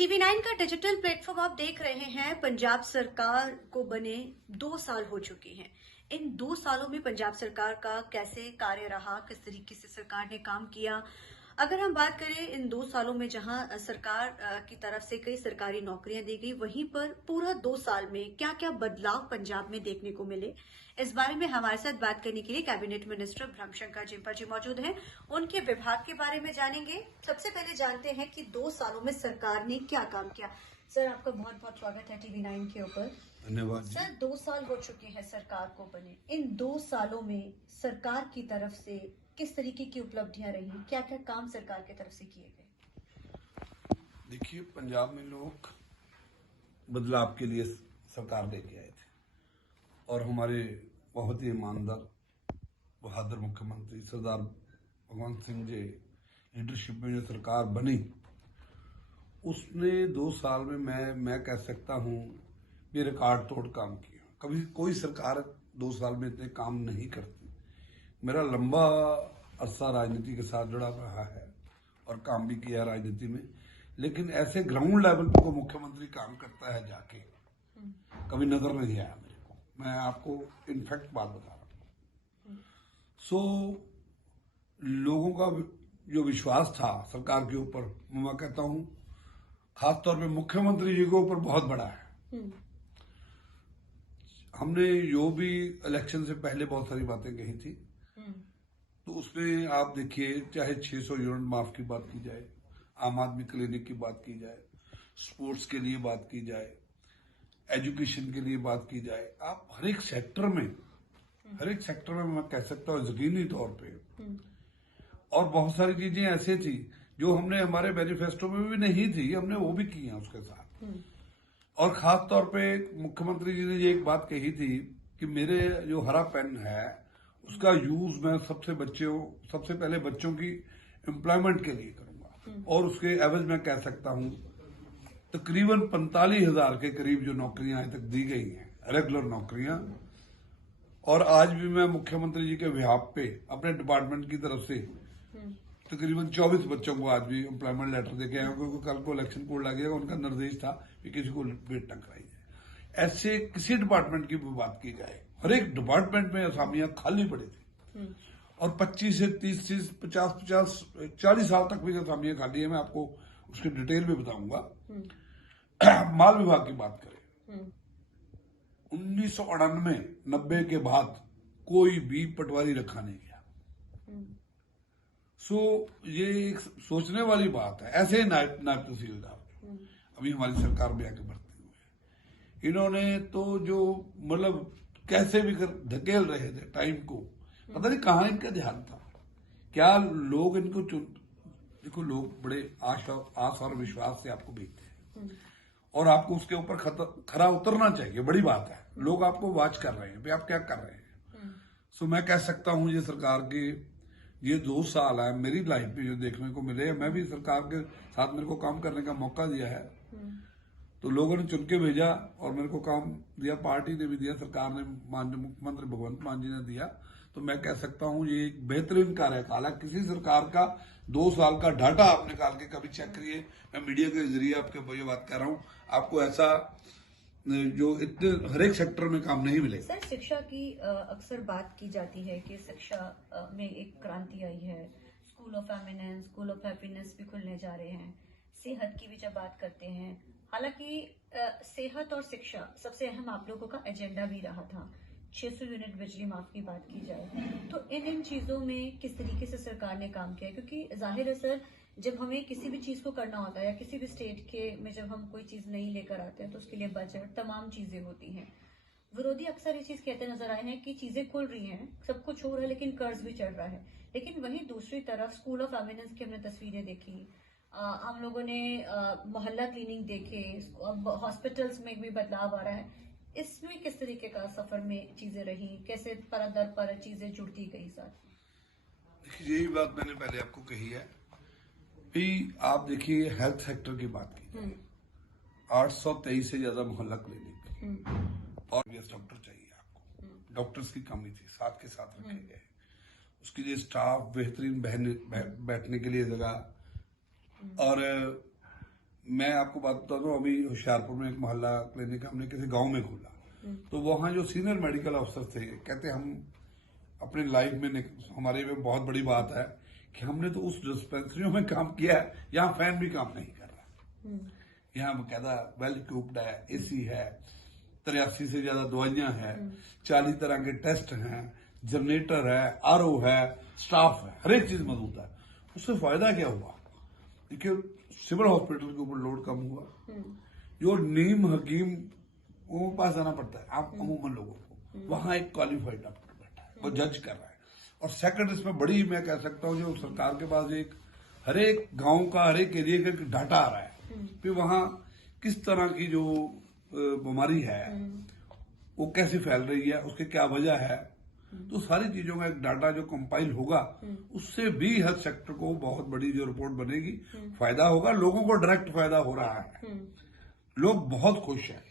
TV9 का digital platform आप देख रहे हैं। पंजाब सरकार को बने 2 साल हो चुके हैं। इन 2 सालों में पंजाब सरकार का कैसे कार्य रहा, किस तरीके से सरकार ने काम किया। अगर हम बात करें इन 2 सालों में जहां सरकार की तरफ से कई सरकारी नौकरियां दी गई, वहीं पर पूरा 2 साल में क्या क्या बदलाव पंजाब में देखने को मिले, इस बारे में हमारे साथ बात करने के लिए कैबिनेट मिनिस्टर ब्रह्मशंकर जिम्पा जी मौजूद हैं। उनके विभाग के बारे में जानेंगे। सबसे पहले जानते हैं कि 2 सालों में सरकार ने क्या काम किया। सर, आपका बहुत बहुत स्वागत है TV9 के ऊपर। धन्यवाद। सर, 2 साल हो चुके हैं सरकार को बने। इन 2 सालों में सरकार की तरफ से किस तरीके की उपलब्धियां रही, क्या क्या काम सरकार की तरफ से किए गए? देखिए, पंजाब में लोग बदलाव के लिए सरकार लेके आए थे और हमारे बहुत ही ईमानदार बहादुर मुख्यमंत्री सरदार भगवंत सिंह जी लीडरशिप में जो सरकार बनी, उसने 2 साल में मैं कह सकता हूँ ये रिकॉर्ड तोड़ काम किया। कभी कोई सरकार 2 साल में इतने काम नहीं करती। मेरा लंबा अरसा राजनीति के साथ जुड़ा रहा है और काम भी किया राजनीति में, लेकिन ऐसे ग्राउंड लेवल पर को मुख्यमंत्री काम करता है जाके कभी नजर नहीं आया मेरे को। मैं आपको इनफैक्ट बात बता रहा हूँ। लोगों का जो विश्वास था सरकार के ऊपर, मैं कहता हूँ खासतौर पे मुख्यमंत्री जी के ऊपर बहुत बड़ा है। हमने जो भी इलेक्शन से पहले बहुत सारी बातें कही थी, तो उसमें आप देखिए, चाहे 600 यूनिट माफ की बात की जाए, आम आदमी क्लिनिक की बात की जाए, स्पोर्ट्स के लिए बात की जाए, एजुकेशन के लिए बात की जाए, आप हर एक सेक्टर में मैं कह सकता हूँ यकीनी तौर पे। और बहुत सारी चीजें ऐसे थी जो हमने हमारे मैनिफेस्टो में भी नहीं थी, हमने वो भी की हैं उसके साथ। और खास तौर पे मुख्यमंत्री जी ने ये एक बात कही थी कि मेरे जो हरा पेन है उसका यूज मैं सबसे पहले बच्चों की एम्प्लॉयमेंट के लिए करूंगा। और उसके एवज में कह सकता हूं तकरीबन 45,000 के करीब जो नौकरियां आज तक दी गई हैं, रेगुलर नौकरियां। और आज भी मैं मुख्यमंत्री जी के विभाग पे अपने डिपार्टमेंट की तरफ से तकरीबन 24 बच्चों को आज भी एम्प्लॉयमेंट लेटर देके आए, क्योंकि कल को इलेक्शन कोड लगेगा, उनका निर्देश था कि किसी को वेट न कराई जाए। ऐसे किसी डिपार्टमेंट की भी बात की जाए, हर एक डिपार्टमेंट में असामियां खाली पड़ी थी और 25 से 30 50 40 साल तक भी असामियां खाली है। मैं आपको उसकी डिटेल भी बताऊंगा। माल विभाग की बात करें, 1998-90 के बाद कोई भी पटवारी रखा नहीं गया। ये एक सोचने वाली बात है। ऐसे नायब तहसीलदार अभी हमारी सरकार में आके भर्ती हुए, इन्होंने तो जो मतलब कैसे भी कर धकेल रहे थे टाइम को, पता नहीं कहाँ इनका ध्यान था। क्या लोग इनको देखो, लोग बड़े आस और विश्वास से आपको भेजते हैं और आपको उसके ऊपर खरा उतरना चाहिए। बड़ी बात है, लोग आपको वॉच कर रहे हैं, आप क्या कर रहे हैं। मैं कह सकता हूं ये सरकार के ये 2 साल है मेरी लाइफ में जो देखने को मिले। मैं भी सरकार के साथ मेरे को काम करने का मौका दिया है, तो लोगों ने चुन के भेजा और मेरे को काम दिया, पार्टी ने भी दिया, सरकार ने, माननीय मुख्यमंत्री भगवंत मान जी ने दिया। तो मैं कह सकता हूं ये एक बेहतरीन कार्यकाल है। किसी सरकार का 2 साल का डाटा आप निकाल के कभी चेक करिए। मैं मीडिया के जरिए आपके ये बात कर रहा हूँ, आपको ऐसा जो इतने हर एक सेक्टर में काम नहीं मिलेगा। सर, शिक्षा की अक्सर बात की जाती है कि शिक्षा में एक क्रांति आई है। School of eminence, school of happiness भी खुलने जा रहे हैं। सेहत की भी जब बात करते हैं, हालांकि सेहत और शिक्षा सबसे अहम आप लोगों का एजेंडा भी रहा था। 600 यूनिट बिजली माफ की बात की जाए तो इन चीजों में किस तरीके से सरकार ने काम किया, क्योंकि जाहिर है सर, जब हमें किसी भी चीज को करना होता है या किसी भी स्टेट के में जब हम कोई चीज नहीं लेकर आते हैं तो उसके लिए बजट, तमाम चीजें होती हैं। विरोधी अक्सर ये चीज कहते नजर आए हैं कि चीजें खुल रही हैं, सब कुछ हो रहा है, लेकिन कर्ज भी चढ़ रहा है। लेकिन वहीं दूसरी तरफ स्कूल ऑफ एमिनेंस की हमने तस्वीरें देखी, हम लोगों ने मोहल्ला क्लीनिंग देखे, हॉस्पिटल्स में भी बदलाव आ रहा है। इसमें किस तरीके का सफर में चीजें रही, कैसे पर दर पर चीजें जुड़ती गई साथ? यही बात मैंने पहले आपको कही है भी। आप देखिए, हेल्थ सेक्टर की बात की, 823 से ज्यादा मोहल्ला क्लिनिक और डॉक्टर चाहिए आपको। डॉक्टर्स की कमी थी, साथ के साथ रखे गए। उसके लिए स्टाफ, बेहतरीन बैठने के लिए जगह, और मैं आपको बात बता दूं, अभी होशियारपुर में एक मोहल्ला क्लिनिक हमने किसी गांव में खोला, तो वहां जो सीनियर मेडिकल अफसर थे कहते हम अपनी लाइफ में हमारे में बहुत बड़ी बात है कि हमने तो उस डिस्पेंसरियों में काम किया है, यहाँ फैन भी काम नहीं कर रहा, यहाँ बकायदा वेल इक्विप्ड है, एसी है, 83 से ज्यादा दवाइयां हैं, 40 तरह के टेस्ट हैं, जनरेटर है, आरओ है, स्टाफ है, हर एक चीज मौजूद है। उससे फायदा क्या हुआ? देखिए, सिविल हॉस्पिटल के ऊपर लोड कम हुआ, जो नीम हकीम वो पास जाना पड़ता है आप अमूमन लोगों को, वहां एक क्वालिफाइड डॉक्टर बैठा है, वो जज कर रहा है। और सेकंड, इसमें बड़ी मैं कह सकता हूँ, जो सरकार के पास एक हर एक गांव का, हर एक एरिया का डाटा आ रहा है कि वहां किस तरह की जो बीमारी है वो कैसे फैल रही है, उसके क्या वजह है, तो सारी चीजों का एक डाटा जो कंपाइल होगा, उससे भी हेल्थ सेक्टर को बहुत बड़ी जो रिपोर्ट बनेगी, फायदा होगा, लोगों को डायरेक्ट फायदा हो रहा है, लोग बहुत खुश हैं।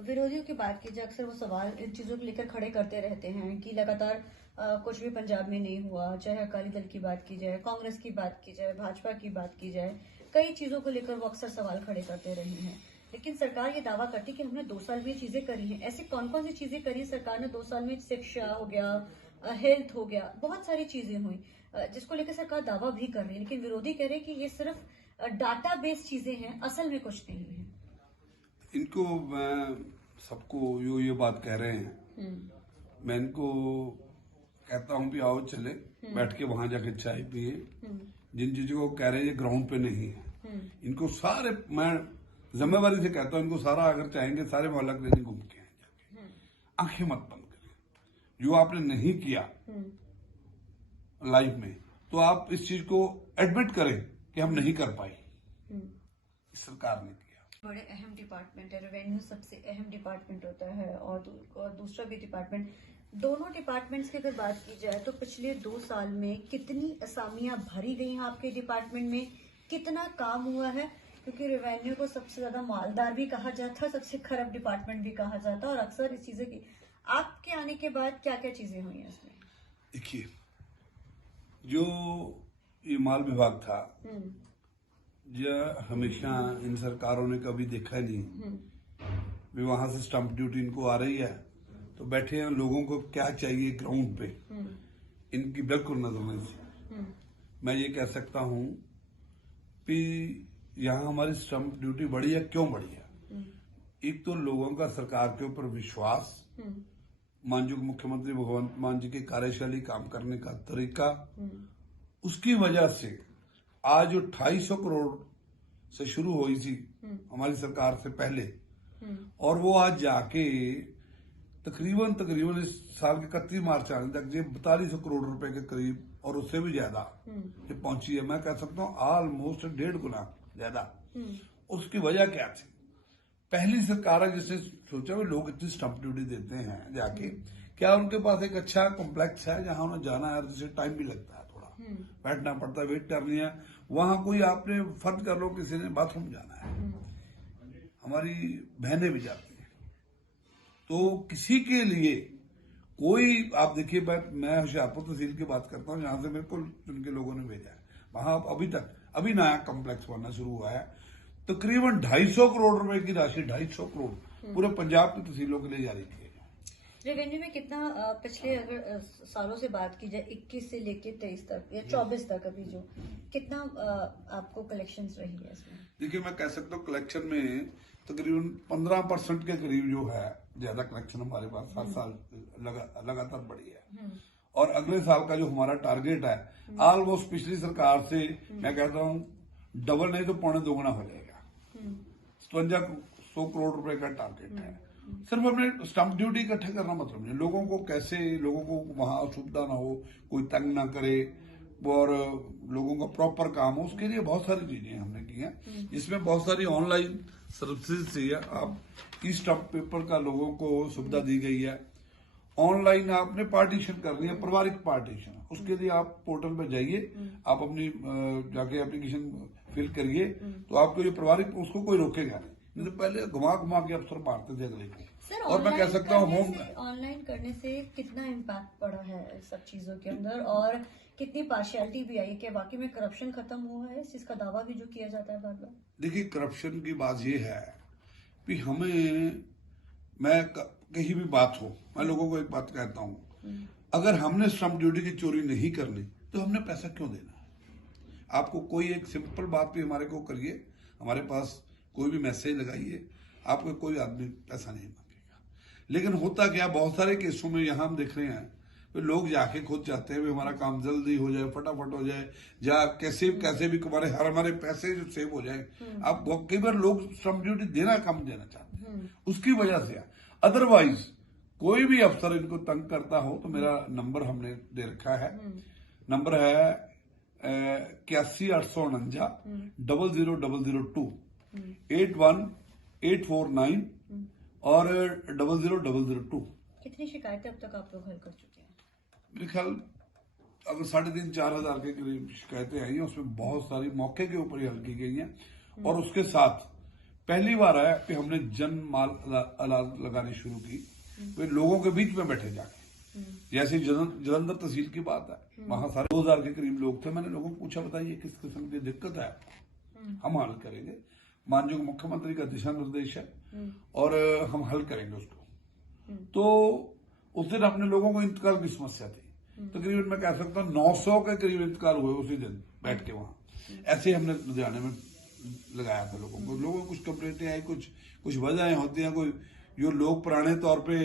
विरोधियों की बात कीजिए, अक्सर वो सवाल इन चीजों को लेकर खड़े करते रहते हैं कि लगातार कुछ भी पंजाब में नहीं हुआ, चाहे अकाली दल की बात की जाए, कांग्रेस की बात की जाए, भाजपा की बात की जाए, कई चीजों को लेकर वो अक्सर सवाल खड़े करते रहे हैं। लेकिन सरकार ये दावा करती है कि हमने 2 साल में चीजें करी हैं। ऐसी कौन कौन सी चीजें करी सरकार ने 2 साल में? शिक्षा हो गया, हेल्थ हो गया, बहुत सारी चीजें हुई जिसको लेकर सरकार दावा भी कर रही है, लेकिन विरोधी कह रहे हैं कि ये सिर्फ डाटा बेस्ड चीजें हैं, असल में कुछ नहीं है। इनको मैं सबको ये बात कह रहे हैं, मैं इनको कहता हूं कि आओ चले बैठ के वहां जाके चाय पिए। जिन चीजों को कह रहे हैं ये ग्राउंड पे नहीं है, इनको सारे, मैं जिम्मेवारी से कहता हूं, इनको सारा अगर चाहेंगे सारे मोहल्ला क्लिनिक घूम के आए, आंखें मत बंद करें। जो आपने नहीं किया लाइफ में, तो आप इस चीज को एडमिट करें कि हम नहीं कर पाए, सरकार ने किया। बड़े अहम डिपार्टमेंट है, रेवेन्यू सबसे अहम डिपार्टमेंट होता है, और दूसरा भी डिपार्टमेंट, दोनों डिपार्टमेंट्स की अगर बात की जाए तो पिछले 2 साल में कितनी असामियां भरी गई हैं आपके डिपार्टमेंट में, कितना काम हुआ है? क्योंकि रेवेन्यू को सबसे ज्यादा मालदार भी कहा जाता है, सबसे खराब डिपार्टमेंट भी कहा जाता है, और अक्सर इस चीजें की आपके आने के बाद क्या क्या चीजें हुई हैं इसमें? देखिए, जो ये माल विभाग था, जो हमेशा इन सरकारों ने कभी देखा नहीं, भी वहां से स्टंप ड्यूटी इनको आ रही है, तो बैठे हैं लोगों को क्या चाहिए ग्राउंड पे, इनकी बिल्कुल नजर नहीं थी। मैं ये कह सकता हूं कि यहाँ हमारी स्टंप ड्यूटी बढ़ी है। क्यों बढ़ी है? एक तो लोगों का सरकार के ऊपर विश्वास, माननीय मुख्यमंत्री भगवंत मान जी की कार्यशैली, काम करने का तरीका, उसकी वजह से आज जो 250 करोड़ से शुरू हुई थी हमारी सरकार से पहले, और वो आज जाके तकरीबन इस साल के 31 मार्च आने तक ये 4200 करोड़ रुपए के करीब, और उससे भी ज्यादा ये पहुंची है। मैं कह सकता हूँ ऑलमोस्ट 1.5 गुना ज्यादा। उसकी वजह क्या थी? पहली सरकार है जिसने सोचा भी लोग इतनी स्टंप ड्यूटी देते हैं, जाके क्या उनके पास एक अच्छा कॉम्प्लेक्स है जहां उन्हें जाना है, जिससे टाइम भी लगता है, थोड़ा बैठना पड़ता है, वेट करनी है, वहां कोई आपने फर्ज कर लो किसी ने बाथरूम जाना है, हमारी बहनें भी जाती हैं, तो किसी के लिए कोई, आप देखिए, मैं होशियारपुर तहसील की बात करता हूँ, यहाँ से बिल्कुल उनके लोगों ने भेजा है, वहां अभी नया कॉम्प्लेक्स बनना शुरू हुआ है, तकरीबन 250 करोड़ रुपए की राशि, 250 करोड़ पूरे पंजाब की तहसीलों के लिए जारी की है। रेवेन्यू में कितना पिछले अगर सालों से बात की जाए, 21 से लेके 23 तक या 24 तक, अभी जो कितना आपको कलेक्शंस रही है इसमें? देखिए, मैं कह सकता हूँ कलेक्शन में तकरीबन 15% के करीब जो है ज्यादा कलेक्शन हमारे पास हर साल लगातार बढ़ी है, और अगले साल का जो हमारा टारगेट है ऑलमोस्ट पिछली सरकार से मैं कहता हूँ डबल नहीं तो 2.25 हो जाएगा। 5700 करोड़ रुपए का टारगेट है। सिर्फ अपने स्टंप ड्यूटी इकट्ठे करना मतलब नहीं, लोगों को कैसे, लोगों को वहां असुविधा ना हो, कोई तंग ना करे, और लोगों का प्रॉपर काम हो, उसके लिए बहुत सारी चीजें हमने की हैं, जिसमें बहुत सारी ऑनलाइन सर्विसेज दी है। आप ई स्टंप पेपर का लोगों को सुविधा दी गई है, ऑनलाइन आपने पार्टीशन करनी है, पारिवारिक पार्टीशन, उसके लिए आप पोर्टल पे जाइए, आप अपनी जाके एप्लीकेशन फिल करिए, तो आपको जो पारिवारिक, उसको कोई रोकेगा नहीं तो पहले घुमा के अफसर मारते थे अगले को। और मैं कह सकता हूँ ऑनलाइन करने से कितना इम्पैक्ट पड़ा है सब चीजों के अंदर, और कितनी पार्शियलिटी भी आई, क्या वाकई में करप्शन खत्म हुआ है, इस चीज का दावा भी जो किया जाता है बार बार? देखिए, करप्शन की बात ये है कि हमें, मैं कहीं भी बात हो, मैं लोगों को एक बात कहता हूं, अगर हमने स्टैंप ड्यूटी की चोरी नहीं करनी तो हमने पैसा क्यों देना है? आपको कोई एक सिंपल बात भी हमारे को करिए, हमारे पास कोई भी मैसेज लगाइए, आपको कोई आदमी पैसा नहीं मांगेगा। लेकिन होता क्या, बहुत सारे केसों में यहां हम देख रहे हैं तो लोग जाके खुद चाहते हैं हमारा काम जल्दी हो जाए, फटाफट हो जाए, या कैसे भी हमारे पैसे जो सेव हो जाए। आप कई बार लोग स्टैंप ड्यूटी कम देना चाहते हैं, उसकी वजह से। अदरवाइज कोई भी अफसर इनको तंग करता हो तो मेरा नंबर हमने दे रखा है, नंबर है 81,849 000 81,849 और 00002। कितनी शिकायतें अब तक आप लोग हल कर चुके हैं? मेरे ख्याल अगर 3,500-4 हजार के करीब शिकायतें आई हैं, उसमें बहुत सारी मौके के ऊपर ही हल की गई हैं। और उसके साथ पहली बार है कि हमने जन माल अदालत लगानी शुरू की, तो लोगों के बीच में बैठे जाके, जैसे जलंधर तहसील की बात है, वहां सारे 2,000 के करीब लोग थे। मैंने लोगों को पूछा, बताइए किस किस्म की दिक्कत है, हम हल करेंगे, माननीय मुख्यमंत्री का दिशा निर्देश है और हम हल करेंगे उसको। तो उस दिन अपने लोगों को इंतकाल की समस्या थी, तकरीबन मैं कह सकता हूँ 900 के करीब इंतकाल हुए उसी दिन बैठ के वहां। ऐसे हमने लुधियाने में लगाया था लोगों को। लोगों को कुछ कंप्लेंटें आई, कुछ वजहें होती हैं, कोई जो लोग पुराने तौर पे,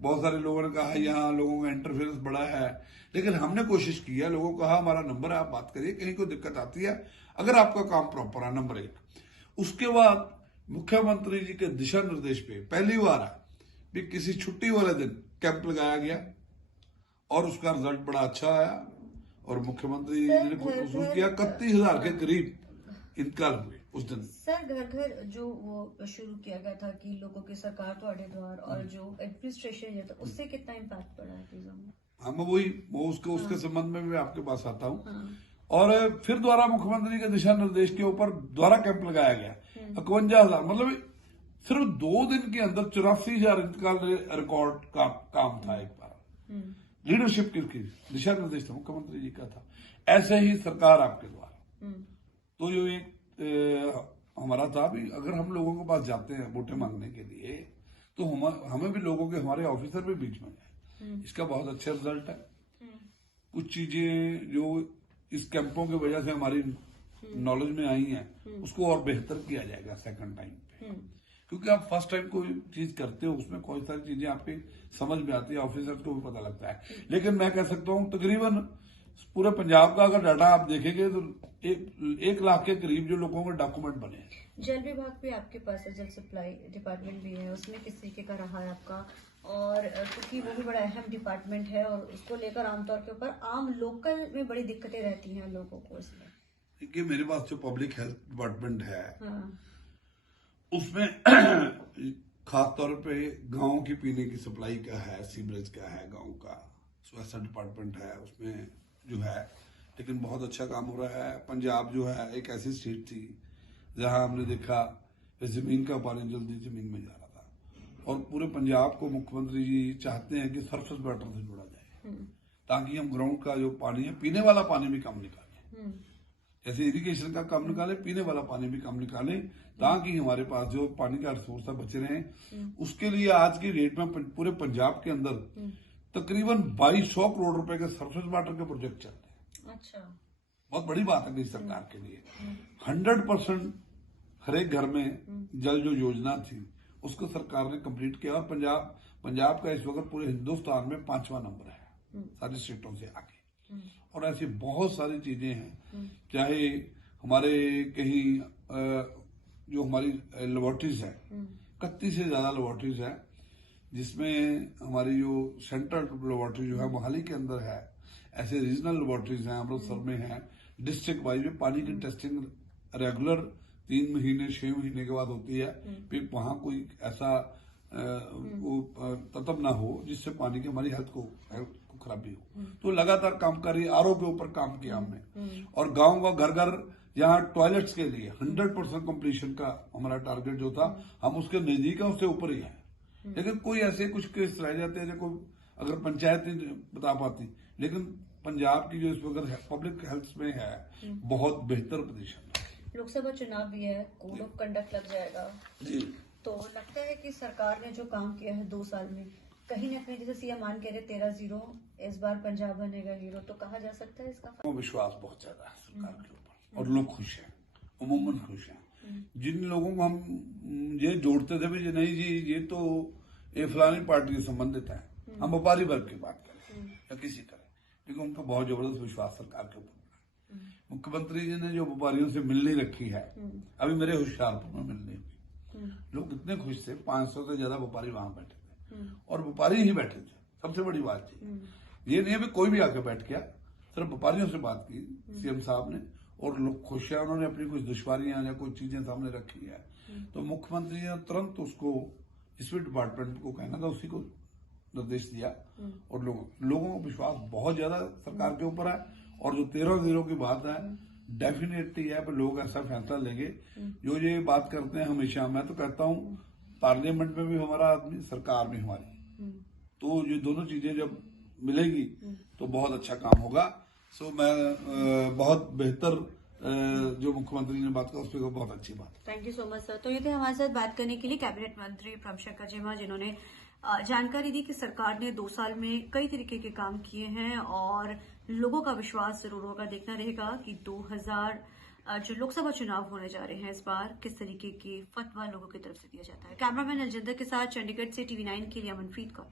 बहुत सारे लोगों ने कहा यहाँ लोगों का इंटरफेरेंस बड़ा है, लेकिन हमने कोशिश की है, लोगों को कहा हमारा नंबर है, आप बात करिए, कहीं कोई दिक्कत आती है, अगर आपका काम प्रॉपर है, नंबर 1। उसके बाद मुख्यमंत्री जी के दिशा निर्देश पे पहली बार है भी किसी छुट्टी वाले दिन कैंप लगाया गया और उसका रिजल्ट बड़ा अच्छा आया और मुख्यमंत्री जी ने वसूल किया। 31,000 के करीब इंतकाल हुए उस दिन। सर, घर घर जो वो शुरू किया गया था कि लोगों की सरकार ਤੁਹਾਡੇ द्वार और जो एडमिनिस्ट्रेशन है, तो उससे कितना इम्पैक्ट पड़ा है चीजों में? हाँ, मैं उसके संबंध में भी आपके पास आता हूँ। और फिर द्वारा मुख्यमंत्री के दिशा निर्देश के ऊपर द्वारा कैंप लगाया गया 51,000, मतलब सिर्फ 2 दिन के अंदर 84,000 इंतकाल रिकॉर्ड का काम था। एक बार लीडरशिप की दिशा निर्देश था, मुख्यमंत्री जी का था। ऐसे ही सरकार आपके द्वारा, तो जो एक हमारा था भी, अगर हम लोगों के पास जाते हैं वोटें मांगने के लिए तो हमें भी लोगों के, हमारे ऑफिसर भी बीच में जाए, इसका बहुत अच्छा रिजल्ट है। कुछ चीजें जो इस कैंपों की वजह से हमारी नॉलेज में आई हैं, उसको और बेहतर किया जाएगा सेकंड टाइम पे, क्योंकि आप फर्स्ट टाइम कोई चीज करते हो उसमें कोई सारी चीजें आपकी समझ में आती है, ऑफिसर्स को भी पता लगता है। लेकिन मैं कह सकता हूँ तकरीबन पूरे पंजाब का अगर डाटा आप देखेंगे तो 1 लाख के करीब जो लोगों के डॉक्यूमेंट बने हैं। जल विभाग भी आपके पास है, जल सप्लाई डिपार्टमेंट भी है, उसमें किस तरीके का रहा है आपका? और क्योंकि वो भी बड़ा अहम डिपार्टमेंट है और उसको लेकर आमतौर के ऊपर आम लोकल में बड़ी दिक्कतें रहती हैं लोगों को इसमें। देखिए, मेरे पास जो पब्लिक हेल्थ डिपार्टमेंट है, उसमें खास तौर पे गांव की पीने की सप्लाई का है, सीवरेज का है, गांव का स्वास्थ्य डिपार्टमेंट है, उसमें जो है, लेकिन बहुत अच्छा काम हो रहा है। पंजाब जो है एक ऐसी स्टेट थी जहां हमने देखा जमीन का पानी जल्दी जमीन में जा रहा था, और पूरे पंजाब को मुख्यमंत्री जी चाहते हैं कि सरफेस वाटर से जोड़ा जाए, ताकि हम ग्राउंड का जो पानी है, पीने वाला पानी भी कम निकालें, जैसे इरिगेशन का कम निकाले, पीने वाला पानी भी कम निकालें, ताकि हमारे पास जो पानी का रिसोर्स है बचे रहें। उसके लिए आज की डेट में पूरे पंजाब के अंदर तकरीबन 2,200 करोड़ रुपए के सरफेस वाटर के प्रोजेक्ट चलते हैं। अच्छा, बहुत बड़ी बात है मेरी सरकार के लिए। 100% हर एक घर में जल जो योजना थी उसको सरकार ने कंप्लीट किया, और पंजाब का इस वक्त पूरे हिंदुस्तान में 5वां नंबर है सारी स्टेटों से आगे। और ऐसी बहुत सारी चीजें हैं, चाहे हमारे कहीं जो हमारी लेबोरेटरीज है, 31 से ज्यादा लेबोरेटरीज है, जिसमें हमारी जो सेंट्रल लेबोरेटरी जो है मोहाली के अंदर है, ऐसे रीजनल लेबोरेटरीज हैं, अमृतसर में है, डिस्ट्रिक्ट वाइज में पानी की टेस्टिंग रेगुलर 3 महीने 6 महीने के बाद होती है। फिर वहां कोई ऐसा तत्व ना हो जिससे पानी की हमारी हेल्थ को खराबी हो। तो लगातार काम कर रही है, आरओ के ऊपर काम किया हमने, और गांव का घर घर यहाँ टॉयलेट्स के लिए 100% कंप्लीशन का हमारा टारगेट जो था, हम उसके नजदीक है, उससे ऊपर ही है। लेकिन कोई ऐसे कुछ केस रह जाते हैं, देखो अगर पंचायत नहीं बता पाती, लेकिन पंजाब की जो इस वक्त पब्लिक हेल्थ में है बहुत बेहतर पोजीशन है। लोकसभा चुनाव भी है, कोड ऑफ कंडक्ट लग जाएगा जी। तो लगता है कि सरकार ने जो काम किया है 2 साल में कहीं ना कहीं, जैसे सीएम मान कह रहे 13-0 इस बार पंजाब बनेगा हीरो, तो कहा जा सकता है इसका वो विश्वास बहुत ज्यादा है सरकार के ऊपर और लोग खुश हैं, उमूमन खुश हैं। जिन लोगों को हम ये जोड़ते थे भी ये नहीं जी ये तो ये फलानी पार्टी से संबंधित है, हम व्यापारी वर्ग की बात करें या किसी तरह, लेकिन उनका बहुत जबरदस्त विश्वास सरकार के ऊपर है। मुख्यमंत्री जी ने जो व्यापारियों से मिलनी रखी है, अभी मेरे होशियारपुर में मिलनी हुई, लोग इतने खुश थे, 500 से ज्यादा व्यापारी वहां बैठे थे और व्यापारी ही बैठे थे। सबसे बड़ी बात थी ये नहीं है कोई भी आके बैठ गया, सिर्फ व्यापारियों से बात की सीएम साहब ने और लोग खुश है। उन्होंने अपनी कुछ दुश्वारियां या कोई चीजें सामने रखी है तो मुख्यमंत्री ने तुरंत उसको स्वीट डिपार्टमेंट को कहना था, उसी को निर्देश दिया और लोगों का विश्वास बहुत ज्यादा सरकार के ऊपर है। और जो 13-0 की बात है डेफिनेटली है पर लोग ऐसा फैसला लेंगे। जो ये बात करते हैं हमेशा, मैं तो कहता हूँ पार्लियामेंट में भी हमारा आदमी, सरकार भी हमारी, तो ये दोनों चीजें जब मिलेगी तो बहुत अच्छा काम होगा। सो मैं बहुत बेहतर जो मुख्यमंत्री ने बात कहा उस पर बहुत अच्छी बात। Thank you so much sir. तो ये थे हमारे साथ बात करने के लिए कैबिनेट मंत्री प्रभशंकर चीमा, जिन्होंने जानकारी दी कि सरकार ने 2 साल में कई तरीके के काम किए हैं और लोगों का विश्वास जरूर होगा। देखना रहेगा कि 2000 जो लोकसभा चुनाव होने जा रहे हैं इस बार किस तरीके की फतवा लोगों की तरफ से दिया जाता है। कैमरामैन अलजिंदर के साथ चंडीगढ़ से TV9 के लिए अमनप्रीत कौर।